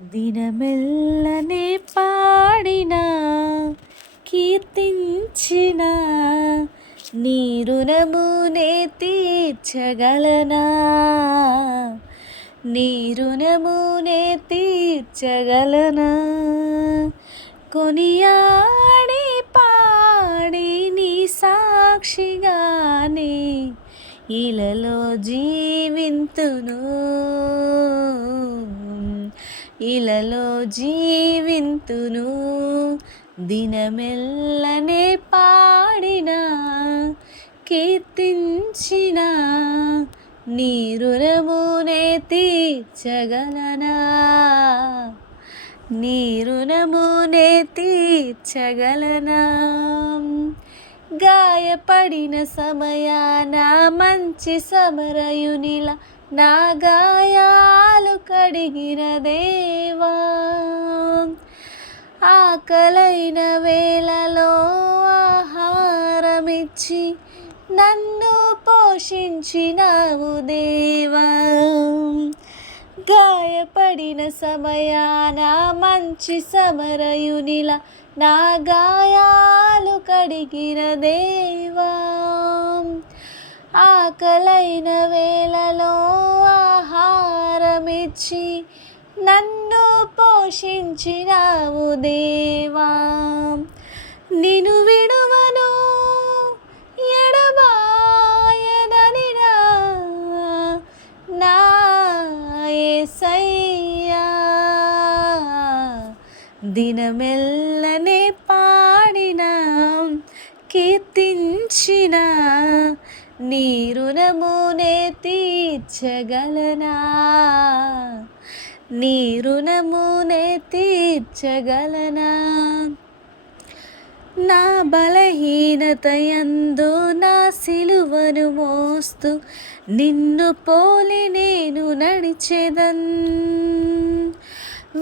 దినమెల్లనే పాడినా కీర్తించిన నీ రుణమునే తీర్చగలనా, నీ రుణమునే తీర్చగలనా. కొనియాడి పాడి నీ సాక్షిగానే ఇలలో జీవింతును, ఇలలో జీవింతును. దినమెల్లనే పాడిన కీర్తించిన నీ రుణమునే తీర్చగలనా, నీ రుణమునే తీర్చగలనా. గాయపడిన సమయాన మంచి సమరయునిలా నా గాయాలు కడిగిన దేవా, ఆకలైన వేళలో ఆహారమిచ్చి నన్ను పోషించినావు దేవా. గాయపడిన సమయాన మంచి సమరయునిలా నా గాయాలు కడిగిన దేవా, ఆకలైన వేళలో ఆహారమిచ్చి నన్ను పోషించినావు దేవా. నిన్ను విడువను ఎడబాయనని నా యేసయ్యా. దినమెల్లనే పాడిన కీర్తించిన నీ రుణమునే తీర్చగలనా, నీ రుణమునే తీర్చగలనా. నా బలహీనతయందు నా సిలువను మోస్తూ నిన్ను పోలి నేను నడిచెదన్.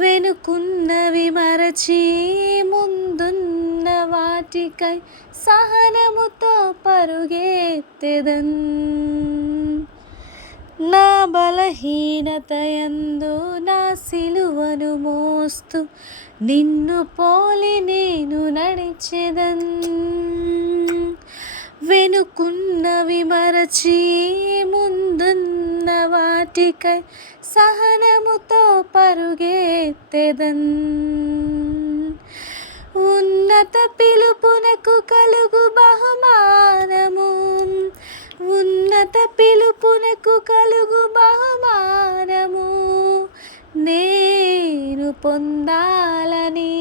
వెనుకున్నవి మరచి ముందున్న వాటికై సహనముతో పరుగెత్తెదన్. నా బలహీనతయందు నా సిలువను మోస్తూ నిన్ను పోలి నేను నడిచెదన్. వెనుకున్నవి మరచి ముందున్న వాటికై సహనముతో పరుగెత్తెదన్. ఉన్నత పిలుపునకు కలుగు బహుమానము, ఉన్నత పిలుపునకు కలుగు బహుమానము నేను పొందాలని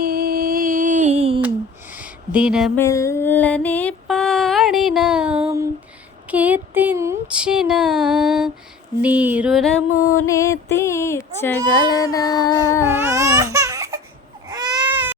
దినమెల్లనే పాడిన కీర్తించిన నీ రుణమునే తీర్చగలనా.